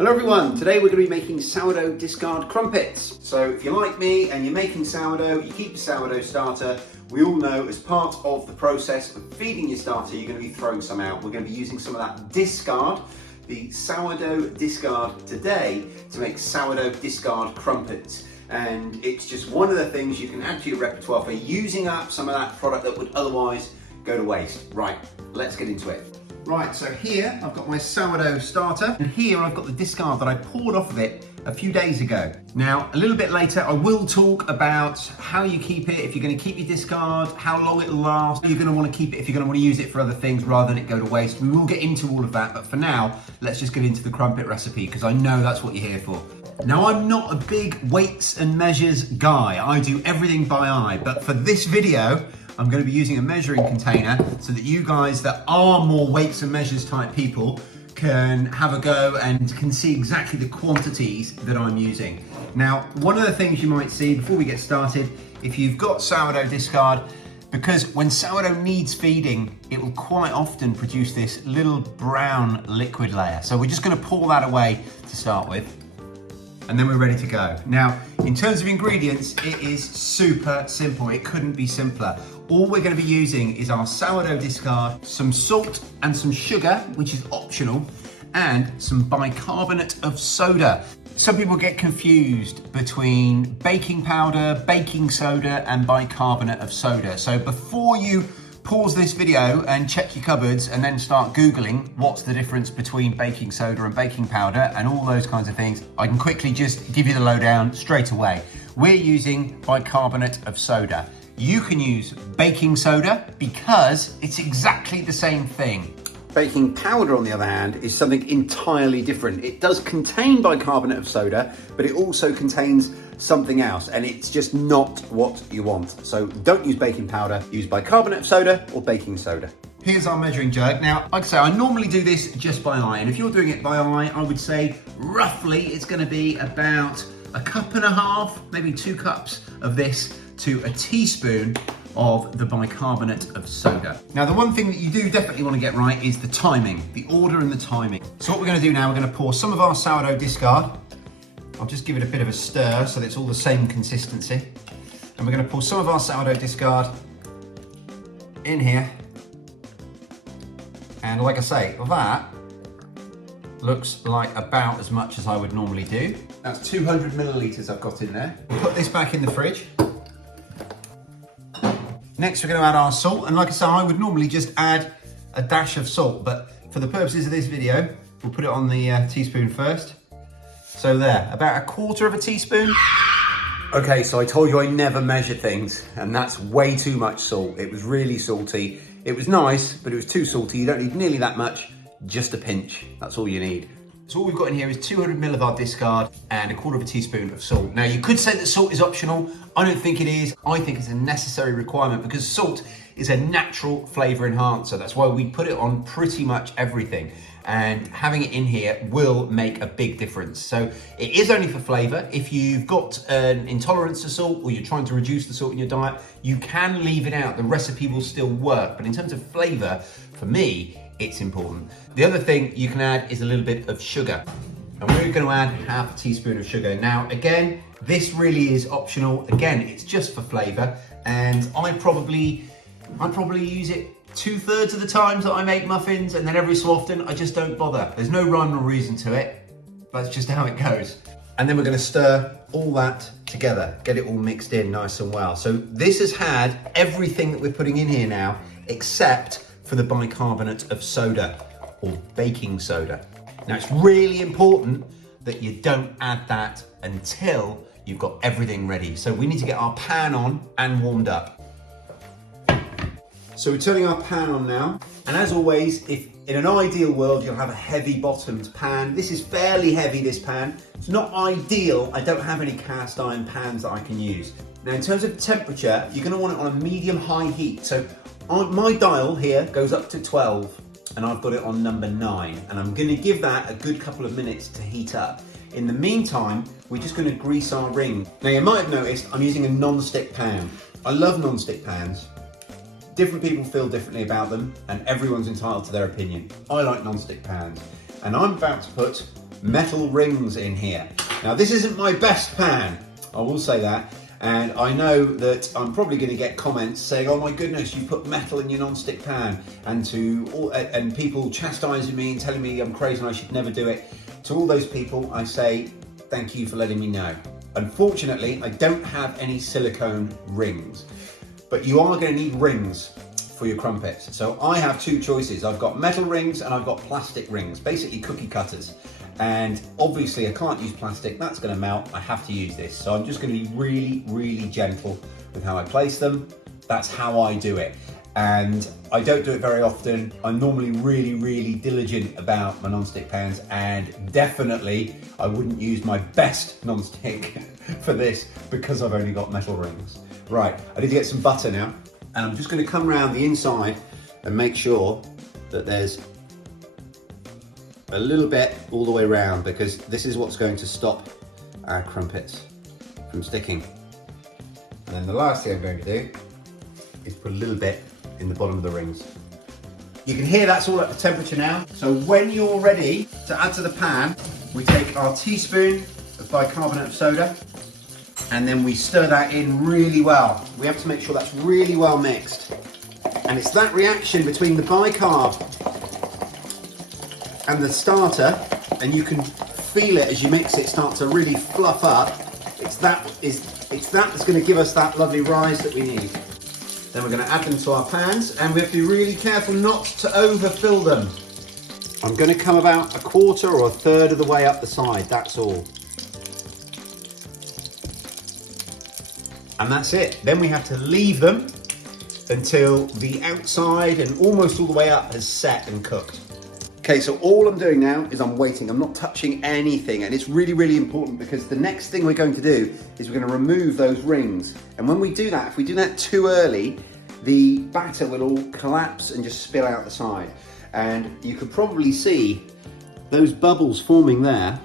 Hello everyone, today we're going to be making sourdough discard crumpets. So if you're like me and you're making sourdough, you keep your sourdough starter. We all know as part of the process of feeding your starter, you're going to be throwing some out. We're going to be using some of that discard, the sourdough discard today, to make sourdough discard crumpets. And it's just one of the things you can add to your repertoire for using up some of that product that would otherwise go to waste. Right, let's get into it. Right, so here I've got my sourdough starter, and here I've got the discard that I poured off of it a few days ago. Now, a little bit later, I will talk about how you keep it, if you're going to keep your discard, how long it'll last, you're going to want to keep it if you're going to want to use it for other things rather than it go to waste. We will get into all of that, but for now, let's just get into the crumpet recipe because I know that's what you're here for. Now, I'm not a big weights and measures guy. I do everything by eye, but for this video, I'm going to be using a measuring container so that you guys that are more weights and measures type people can have a go and can see exactly the quantities that I'm using. Now, one of the things you might see before we get started, if you've got sourdough discard, because when sourdough needs feeding, it will quite often produce this little brown liquid layer. So we're just going to pull that away to start with. And then we're ready to go. Now, in terms of ingredients, it is super simple. It couldn't be simpler. All we're going to be using is our sourdough discard, some salt and some sugar, which is optional, and some bicarbonate of soda. Some people get confused between baking powder, baking soda, and bicarbonate of soda. So before you pause this video and check your cupboards and then start Googling what's the difference between baking soda and baking powder and all those kinds of things, I can quickly just give you the lowdown straight away. We're using bicarbonate of soda. You can use baking soda because it's exactly the same thing. Baking powder, on the other hand, is something entirely different. It does contain bicarbonate of soda, but it also contains something else, and it's just not what you want. So don't use baking powder, use bicarbonate of soda or baking soda. Here's our measuring jug. Now, like I say, I normally do this just by eye, and if you're doing it by eye, I would say roughly it's gonna be about 1.5 cups, maybe 2 cups of this to a teaspoon of the bicarbonate of soda. Now, the one thing that you do definitely want to get right is the timing, the order and the timing. So what we're going to do now, we're going to pour some of our sourdough discard. I'll just give it a bit of a stir so that it's all the same consistency. And we're going to pour some of our sourdough discard in here. And like I say, that looks like about as much as I would normally do. That's 200 millilitres I've got in there. We'll put this back in the fridge. Next, we're going to add our salt, and like I said, I would normally just add a dash of salt, but for the purposes of this video, we'll put it on the teaspoon first. So there, about 1/4 teaspoon. Okay, so I told you I never measure things, and that's way too much salt. It was really salty. It was nice, but it was too salty. You don't need nearly that much, just a pinch. That's all you need. So all we've got in here is 200 ml of our discard and 1/4 teaspoon of salt. Now, you could say that salt is optional. I don't think it is. I think it's a necessary requirement because salt is a natural flavor enhancer. That's why we put it on pretty much everything. And having it in here will make a big difference. So it is only for flavor. If you've got an intolerance to salt or you're trying to reduce the salt in your diet, you can leave it out. The recipe will still work. But in terms of flavor, for me, it's important. The other thing you can add is a little bit of sugar. And we're going to add 1/2 teaspoon of sugar. Now, again, this really is optional. Again, it's just for flavor. And I probably use it 2/3 of the times that I make muffins, and then every so often I just don't bother. There's no rhyme or reason to it. That's just how it goes. And then we're going to stir all that together, get it all mixed in nice and well. So this has had everything that we're putting in here now, except for the bicarbonate of soda or baking soda. Now, it's really important that you don't add that until you've got everything ready. So we need to get our pan on and warmed up. So we're turning our pan on now. And as always, if in an ideal world, you'll have a heavy bottomed pan. This is fairly heavy, this pan. It's not ideal. I don't have any cast iron pans that I can use. Now, in terms of temperature, you're gonna want it on a medium-high heat. So my dial here goes up to 12 and I've got it on number 9. And I'm gonna give that a good couple of minutes to heat up. In the meantime, we're just gonna grease our ring. Now, you might have noticed I'm using a non-stick pan. I love non-stick pans. Different people feel differently about them and everyone's entitled to their opinion. I like non-stick pans. And I'm about to put metal rings in here. Now this isn't my best pan, I will say that. And I know that I'm probably going to get comments saying, oh my goodness, you put metal in your non-stick pan, and people chastising me and telling me I'm crazy and I should never do it. To all those people, I say, thank you for letting me know. Unfortunately, I don't have any silicone rings, but you are going to need rings for your crumpets. So I have two choices. I've got metal rings and I've got plastic rings, basically cookie cutters. And obviously I can't use plastic, that's going to melt. I have to use this. So I'm just going to be really, really gentle with how I place them. That's how I do it. And I don't do it very often. I'm normally really, really diligent about my non-stick pans, and definitely I wouldn't use my best non-stick for this because I've only got metal rings. Right, I need to get some butter now. And I'm just going to come around the inside and make sure that there's a little bit all the way around, because this is what's going to stop our crumpets from sticking. And then the last thing I'm going to do is put a little bit in the bottom of the rings. You can hear that's all at the temperature now. So when you're ready to add to the pan, we take our teaspoon of bicarbonate of soda and then we stir that in really well. We have to make sure that's really well mixed. And it's that reaction between the bicarb and the starter, and you can feel it as you mix it start to really fluff up. It's that that's going to give us that lovely rise that we need. Then we're going to add them to our pans, and we have to be really careful not to overfill them. I'm going to come about a quarter or a third of the way up the side, that's all. And that's it. Then we have to leave them until the outside and almost all the way up has set and cooked. Okay, so all I'm doing now is I'm waiting. I'm not touching anything, and it's really, really important because the next thing we're going to do is we're going to remove those rings. And when we do that, if we do that too early, the batter will all collapse and just spill out the side. And you could probably see those bubbles forming there.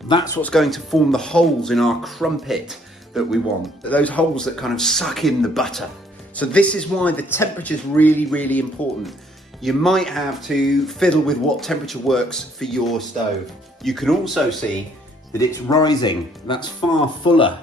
That's what's going to form the holes in our crumpet that we want. Those holes that kind of suck in the butter. So this is why the temperature is really, really important. You might have to fiddle with what temperature works for your stove. You can also see that it's rising. That's far fuller.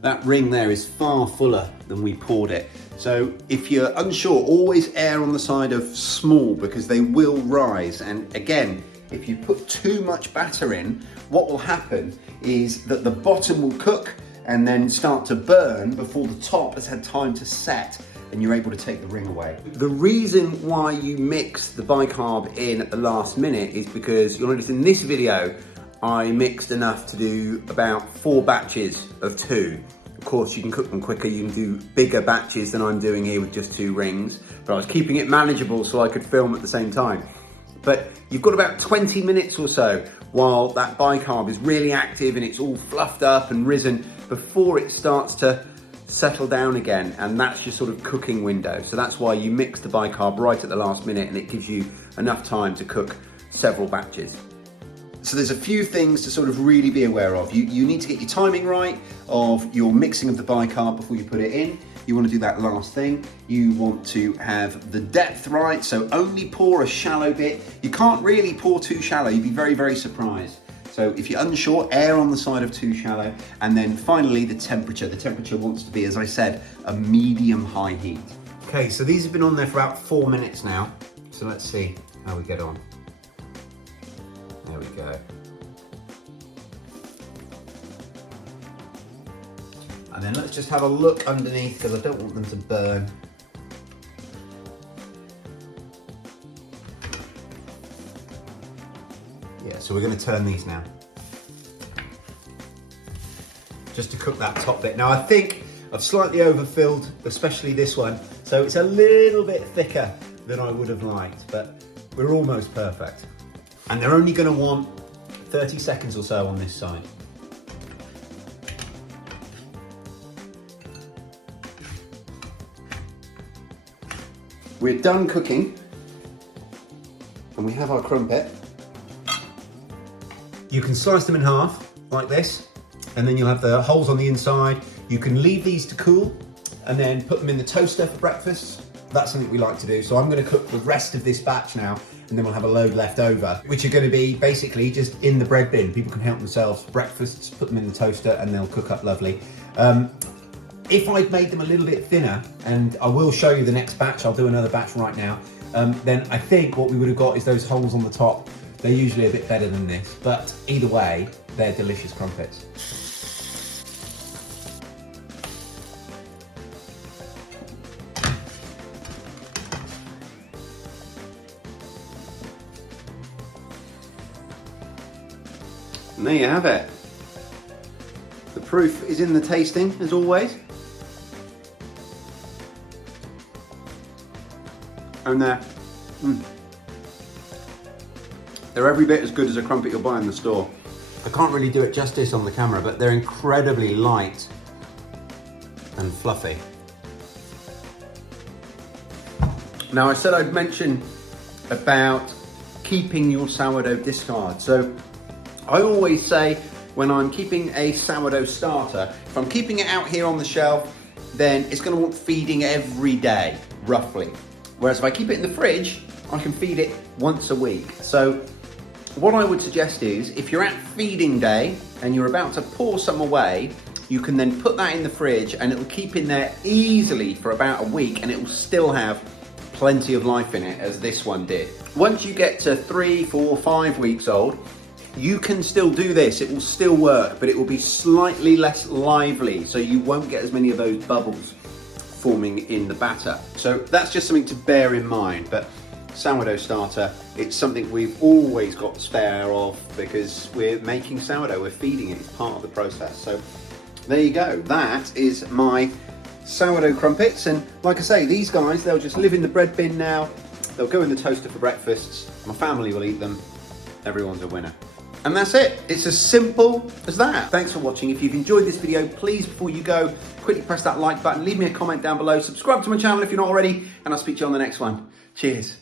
That ring there is far fuller than we poured it. So if you're unsure, always err on the side of small because they will rise. And again, if you put too much batter in, what will happen is that the bottom will cook and then start to burn before the top has had time to set, and you're able to take the ring away. The reason why you mix the bicarb in at the last minute is because you'll notice in this video, I mixed enough to do about 4 batches of 2. Of course, you can cook them quicker, you can do bigger batches than I'm doing here with just 2 rings, but I was keeping it manageable so I could film at the same time. But you've got about 20 minutes or so while that bicarb is really active and it's all fluffed up and risen before it starts to settle down again, and that's your sort of cooking window. So that's why you mix the bicarb right at the last minute, and it gives you enough time to cook several batches. So there's a few things to sort of really be aware of. You need to get your timing right of your mixing of the bicarb before you put it in. You want to do that last thing. You want to have the depth right, so only pour a shallow bit. You can't really pour too shallow, you'd be very, very surprised. So if you're unsure, err on the side of too shallow. And then finally, the temperature. The temperature wants to be, as I said, a medium-high heat. Okay, so these have been on there for about 4 minutes now. So let's see how we get on. There we go. And then let's just have a look underneath because I don't want them to burn. Yeah, so we're going to turn these now. Just to cook that top bit. Now I think I've slightly overfilled, especially this one, so it's a little bit thicker than I would have liked, but we're almost perfect. And they're only going to want 30 seconds or so on this side. We're done cooking, and we have our crumpet. You can slice them in half, like this, and then you'll have the holes on the inside. You can leave these to cool, and then put them in the toaster for breakfast. That's something we like to do. So I'm gonna cook the rest of this batch now, and then we'll have a load left over, which are going to be basically just in the bread bin. People can help themselves for breakfasts, put them in the toaster, and they'll cook up lovely. If I'd made them a little bit thinner, and I will show you the next batch, I'll do another batch right now, then I think what we would have got is those holes on the top. They're usually a bit better than this, but either way, they're delicious crumpets. And there you have it. The proof is in the tasting, as always. And they're every bit as good as a crumpet you'll buy in the store. I can't really do it justice on the camera, but they're incredibly light and fluffy. Now, I said I'd mention about keeping your sourdough discard. So I always say when I'm keeping a sourdough starter, if I'm keeping it out here on the shelf, then it's going to want feeding every day, roughly. Whereas if I keep it in the fridge, I can feed it once a week. So what I would suggest is, if you're at feeding day and you're about to pour some away, you can then put that in the fridge and it'll keep in there easily for about a week, and it will still have plenty of life in it, as this one did. Once you get to 3, 4, 5 weeks old, you can still do this. It will still work, but it will be slightly less lively, so you won't get as many of those bubbles forming in the batter. So that's just something to bear in mind. But sourdough starter, it's something we've always got spare of, because we're making sourdough, we're feeding it, it's part of the process. So there you go, that is my sourdough crumpets. And like I say, these guys, they'll just live in the bread bin now, they'll go in the toaster for breakfasts, my family will eat them, everyone's a winner. And that's it. It's as simple as that. Thanks for watching. If you've enjoyed this video, please, before you go, quickly press that like button, leave me a comment down below, subscribe to my channel if you're not already, and I'll speak to you on the next one. Cheers.